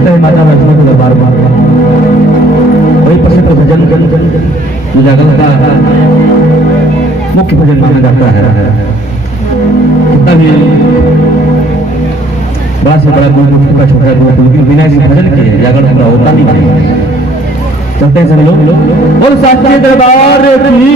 लगता है माता वैष्णो के दरबार में वही प्रसिद्ध भजन जो जागरण का मुख्य भजन माना जाता है। कितना भी बड़ा से बड़ा कोई का छोटा कोई बिना इस भजन के जागरण पूरा होता नहीं है। चलते हैं सभी लोग और शास्त्रीय दरबार की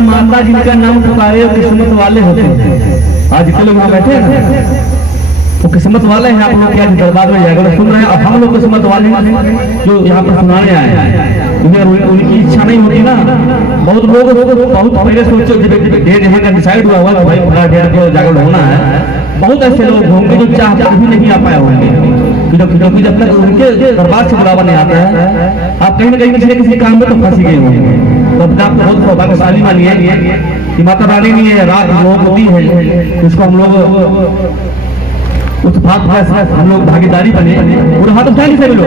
माता जिनका नाम पुकारे किस्मत वाले होते हैं। आज जितने लोग वहां बैठे हैं ना वो किस्मत वाले हैं। आप लोग क्या दरबार में जाकर सुन रहे हैं। अब हम लोग किस्मत वाले हैं जो यहाँ पर सुनाने आए हैं। उनकी इच्छा नहीं होती ना। बहुत लोग बहुत पहले सोचो डेट यहाँ का डिसाइड हुआ हुआ भाई पूरा डेट को जागरण होना है। बहुत ऐसे लोग होंगे जो चाह कर भी नहीं आ पाए होंगे क्योंकि जब तक उनके दरबार से बुलावा नहीं आता है आप कहीं ना कहीं किसी न किसी काम में तो फंस गए होंगे। तो अपने आप को बहुत सौभाग्यशाली मानिए कि माता रानी ने रात लोग होती है उसको हम लोग उस बात का हम लोग भागीदारी बने और हाथ उठा नहीं सभी लोग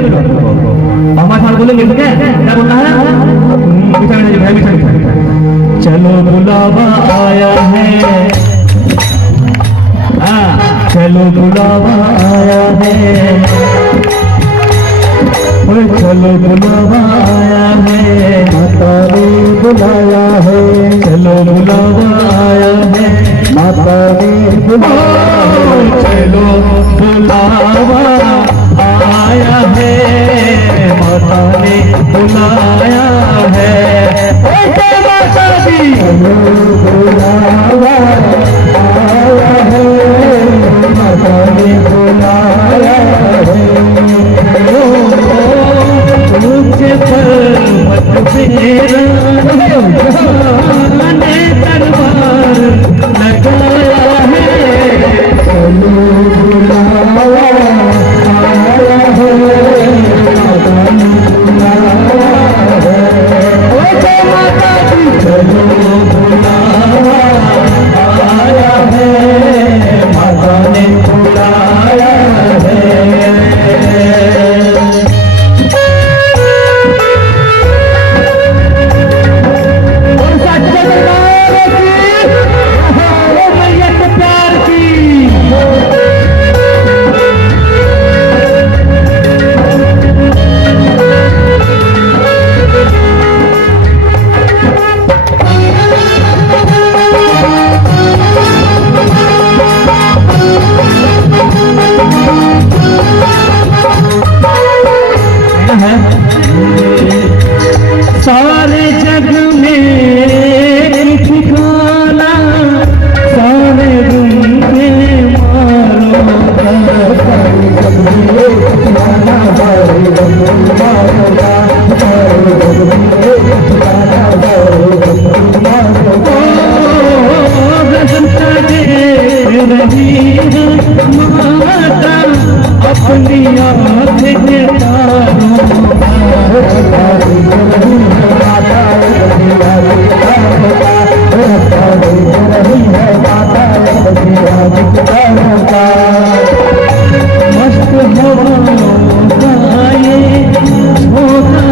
हमारे साथ बोलेंगे ठीक है क्या बोलना है। चलो बुलावा आया है चलो बुलावा आया है चलो बुलावा आया है माता ने बुलाया है चलो बुलावा आया है माता ने बुलाया चलो बुलावा आया है माता ने बुलाया है माता दी चलो बुलावा आया है माता ने बुलाया है मुझे पर मत फेरा ने दरबार लगाया है चलो बुलावा आया है माता ने बुलाया है माता दी चलो बुलावा आया है माता ने बुलाया है। सारे जग में ठिकाना सारे दिन के मारो सारे जग में ठिकाना सारे जग में मारो सारे जग में ठिकाना सारे जग में मारो रखता दे रही है माता अपनी आँखें के तारों मस्त हवाओं का ये झोंका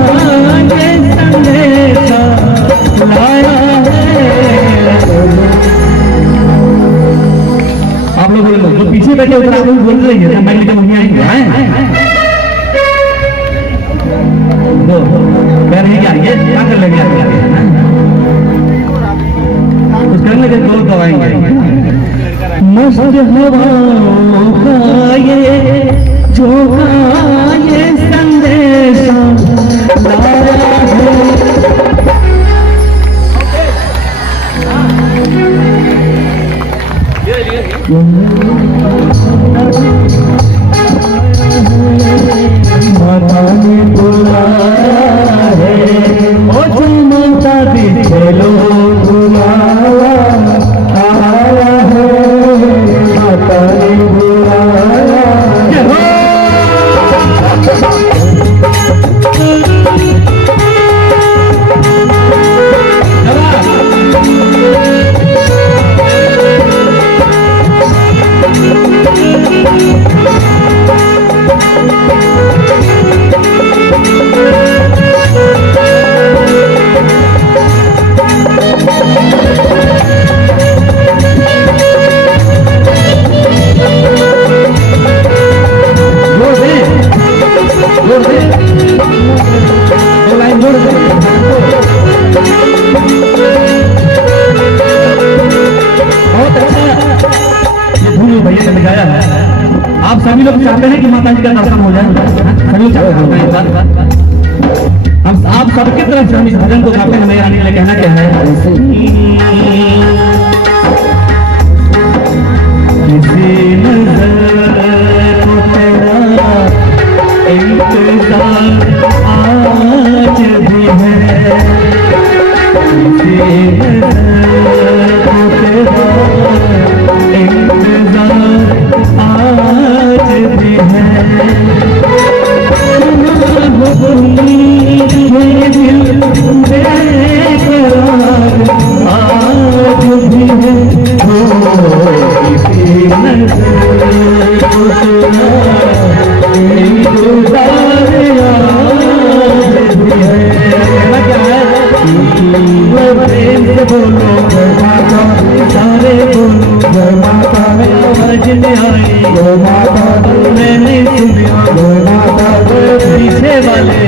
ये संदेशा लाया है। आप लोग जो पीछे बैठे उधर आप लोग बोल रही है मैं लेकर वहीं आएंगे कह रहे क्या ये क्या कर लेंगे कुछ करने के दो तो आएंगे। मस्त हवाओं का ये झोंका ये संदेशा लाया है। सभी लोग चाहते हैं कि माता जी का दर्शन हो जाए, सभी लोग चाहते हैं इस बात। हम आप सबकी तरफ से हम इस भजन को गाते हैं। हमें आने के लिए कहना क्या है, किसी नजर को तेरा इंतजार आज भी है, किसी नजर को तेरा इंतजार आज भी है। पीछे वाले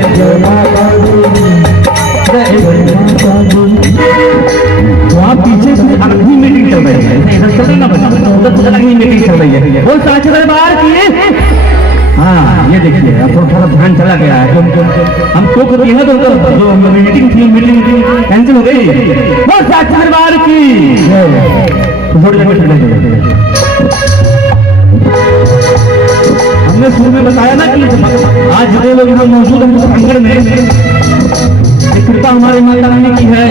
वहाँ पीछे कुछ अलग ही मीटिंग चल रही है, इधर चल ना बता, उधर कुछ अलग ही मीटिंग चल रही है। वो साथ बाहर किए, हाँ ये देखिए अब थोड़ा ध्यान चला गया है। हम तो करते हैं तो जो मीटिंग थी मीटिंग कैंसिल हो गई। वो साथ बाहर की थोड़ी देर हमने शुरू में बताया ना कि आज जो लोग यहाँ मौजूद हैं उस अंगड़ में कृपा हमारे माता रानी की है।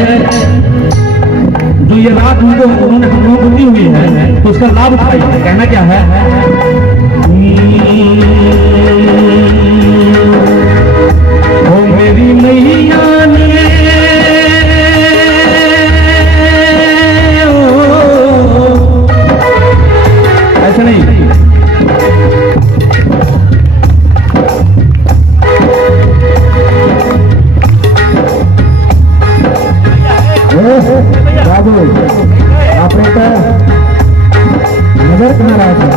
जो ये रात उनको उन्होंने हम लोगों को दी हुई है तो उसका लाभ उठाइए। कहना क्या है, ओ मेरी मैया ने ऐसा नहीं, बाबू ऑपरेटर नजर किनारा था।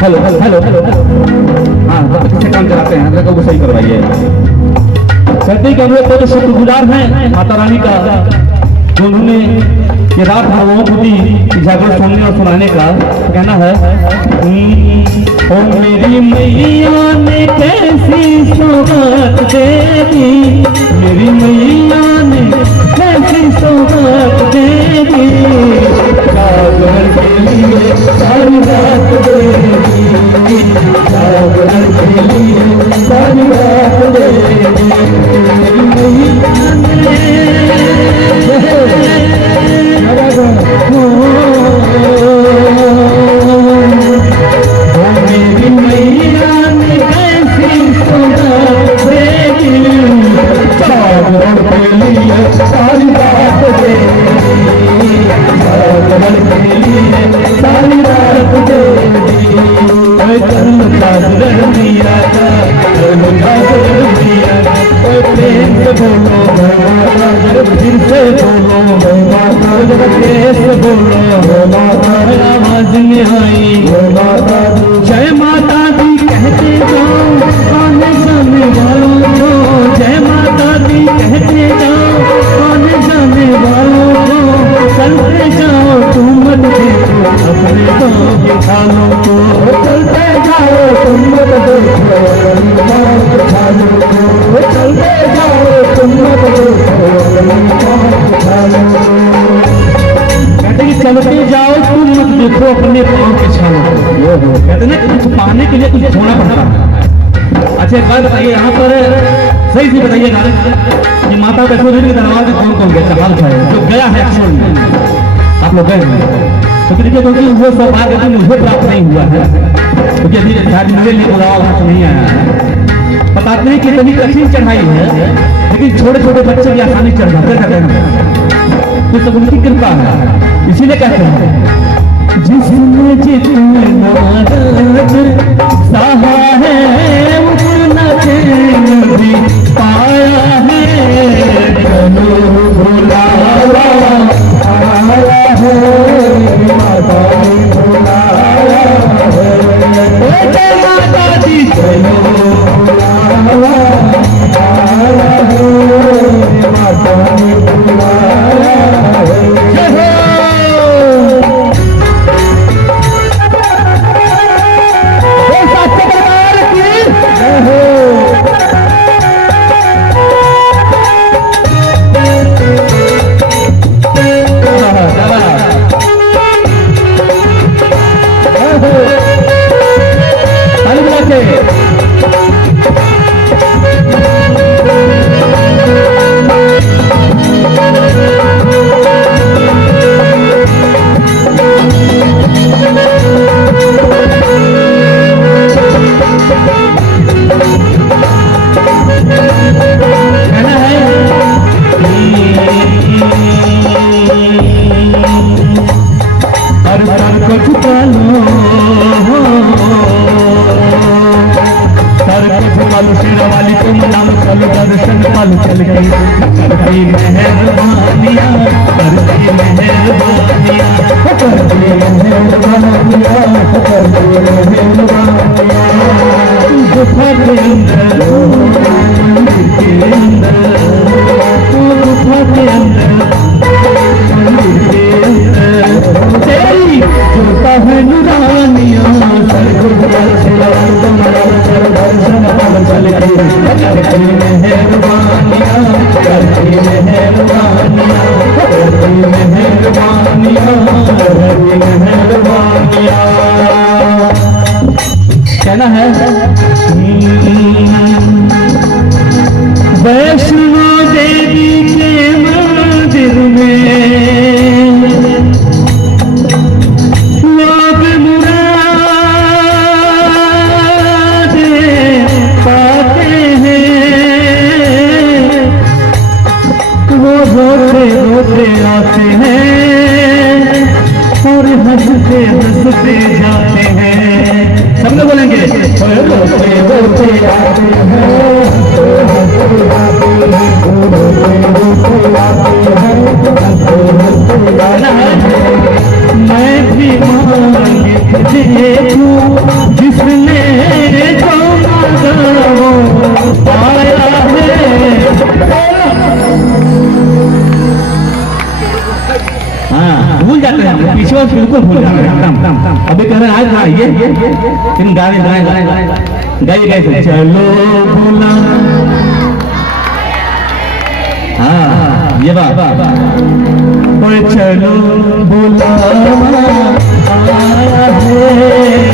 हेलो हेलो हेलो हाँ किससे काम चलाते हैं, हम लोग को सही करवाइए। सत्य के हम लोग बहुत शुक्रगुजार हैं माता रानी का, जो उन्होंने ये रात हम लोगों को दी जागरण सुनने और सुनाने का। कहना है, ओ मेरी मैया ने कैसी सौगात दे दी, मेरी मैया ने कैसी सौगात दे दी, जागरण के लिए सारी रात दे दी, जागरण के लिए सारी रात दे दी, मेरी मैया मेरी मैया ने कैसी सौगात दे दी, जागरण के लिए सारी रात दे दी, जागरण के लिए सारी रात दे दी। कल जागरण दिया था, कल जागरण दिया, प्रेम से बोलो माता, दिल से बोलो माता, कैसे बोलो माता, आवाज में आई माता, जय माता दी कहते जाओ आने जाने वालों को, जय माता दी कहते जाओ आने जाने वालों को, चलते जाओ तुम मत देखो अपने गाँव के खालों को, चलते जाओ तुम मत देखो अपने गाँव के खालों को, चलते जाओ तुम मत देखो अपने गाँव के खालों को। कहते कि चलते जाओ तुम मत देखो अपने पाँव के छालों को। कहते ना कुछ पाने के लिए कुछ छोड़ना पड़ता है। अच्छा एक बात बताइए, यहाँ पर सही से बताइएगा कि माता वैष्णो देवी के दरबार में कौन कौन गया, हाल था जो गया है एक्चुअल में, आप लोग गए हैं तो देखिए, क्योंकि वो सौभाग्य अभी मुझे प्राप्त नहीं हुआ है, क्योंकि अभी शायद मेरे लिए बुलावा वहां से नहीं आया है। बताते हैं कि कभी कठिन चढ़ाई है, लेकिन छोटे छोटे बच्चे भी आसानी चढ़ जाते हैं, तो सब उनकी कृपा है। इसीलिए कहते हैं जिसने जितना सहा है उतना भी पाया है, चलो बुलावा आया है, माता ने बुलाया संभाल चल के करती मेहरबानियां, करती मेहरबानियां, करती मेहरबानियां, करती मेहरबानियां। गुफा के अंदर मंदिर के अंदर, गुफा के अंदर मंदिर के अंदर तेरी जोता है नूरानियां, सरगुजार दर्शन चल के करती मेहरबानियां, करती मेहरबानियां, करती मेहरबानियां, करती मेहरबानियां। कहना है वैष्णो देवी के मंदिर में लोग मुरादें पाते हैं, वो रोते रोते आते हैं और हंसते हंसते जाते हैं। सब लोग बोलेंगे रोते रोते आते हैं, मैं भी मांग देखूं जिसने जो मांगा वो पाया है। हाँ भूल जाते हैं, पीछे और बिल्कुल भूल जाते हैं। अभी कह रहे हैं आज ये इन गाने गाए गाए चलो भूला। हाँ ये बात चलो भूला आया है।